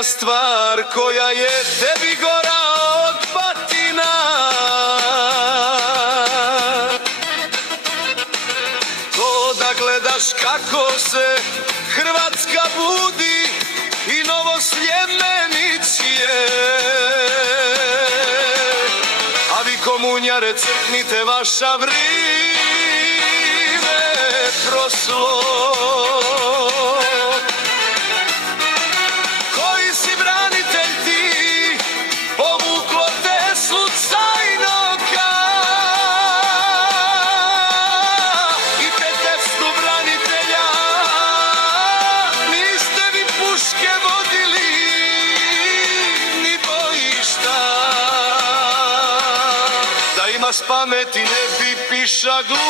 jedna stvar koja je tebi gora od batina. To da gledaš kako se Hrvatska budi i novo Sljemenicije. A vi komunjare crknite vaša vrime proslo. Koji si branitelj ti, povuklo te slučajnoga i Petersku branitelja niste vi puške vodili ni bojišta. Da imaš pameti ne bi piša gluposti.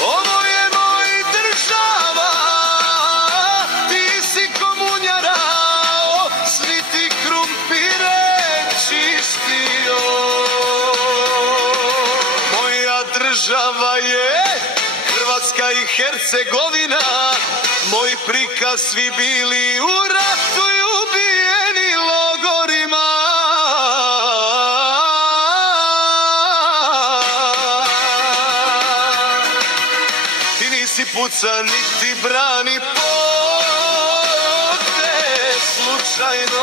Ovo je moj država, ti si komunjarao, svi ti krumpire čistio. Moja država je Hrvatska i Hercegovina, moj prikaz svi bili u ratu i ubijeni logorima. Ti nisi puca niti brani pote slučajno.